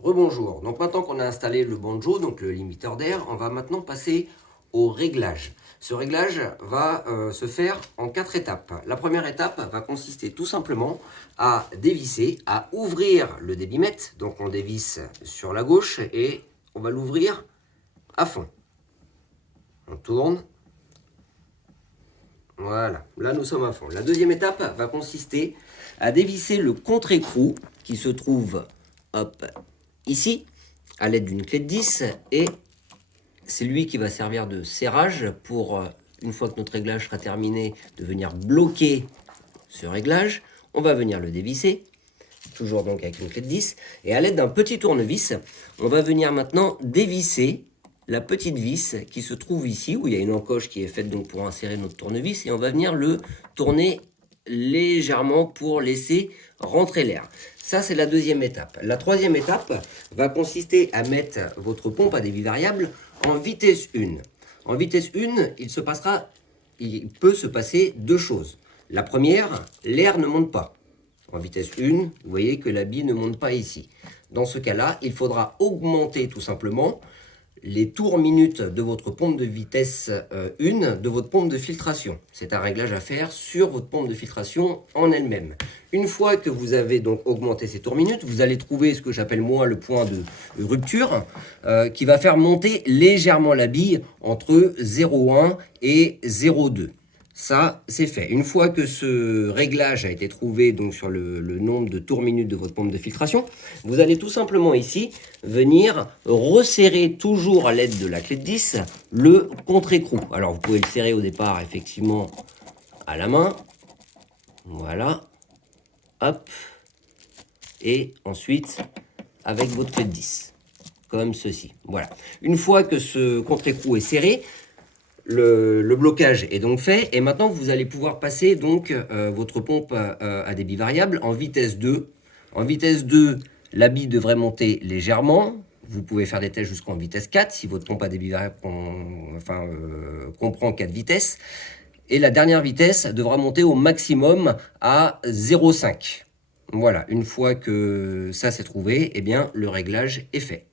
Rebonjour, donc maintenant qu'on a installé le banjo, donc le limiteur d'air, on va maintenant passer au réglage. Ce réglage va se faire en 4 étapes. La première étape va consister tout simplement à dévisser, à ouvrir le débitmètre. Donc on dévisse sur la gauche et on va l'ouvrir à fond. On tourne. Voilà, là nous sommes à fond. La deuxième étape va consister à dévisser le contre-écrou qui se trouve hop, ici, à l'aide d'une clé de 10, et c'est lui qui va servir de serrage pour, une fois que notre réglage sera terminé, de venir bloquer ce réglage. On va venir le dévisser, toujours donc avec une clé de 10, et à l'aide d'un petit tournevis, on va venir maintenant dévisser la petite vis qui se trouve ici, où il y a une encoche qui est faite donc pour insérer notre tournevis, et on va venir le tourner légèrement pour laisser rentrer l'air. Ça, c'est la deuxième étape. La troisième étape va consister à mettre votre pompe à débit variable en vitesse 1. En vitesse 1, il peut se passer deux choses. La première, l'air ne monte pas. En vitesse 1, vous voyez que la bille ne monte pas ici. Dans ce cas-là, il faudra augmenter tout simplement les tours minutes de votre pompe de vitesse 1 de votre pompe de filtration. C'est un réglage à faire sur votre pompe de filtration en elle-même. Une fois que vous avez donc augmenté ces tours minutes, vous allez trouver ce que j'appelle moi le point de rupture qui va faire monter légèrement la bille entre 0,1 et 0,2. Ça, c'est fait. Une fois que ce réglage a été trouvé donc sur le nombre de tours minutes de votre pompe de filtration, vous allez tout simplement ici venir resserrer toujours à l'aide de la clé de 10 le contre-écrou. Alors vous pouvez le serrer au départ effectivement à la main. Voilà. Hop. Et ensuite avec votre clé de 10. Comme ceci. Voilà. Une fois que ce contre-écrou est serré, le blocage est donc fait et maintenant vous allez pouvoir passer donc votre pompe à débit variable en vitesse 2. En vitesse 2, la bille devrait monter légèrement. Vous pouvez faire des tests jusqu'en vitesse 4 si votre pompe à débit variable comprend 4 vitesses. Et la dernière vitesse devra monter au maximum à 0,5. Voilà, une fois que ça s'est trouvé, eh bien, le réglage est fait.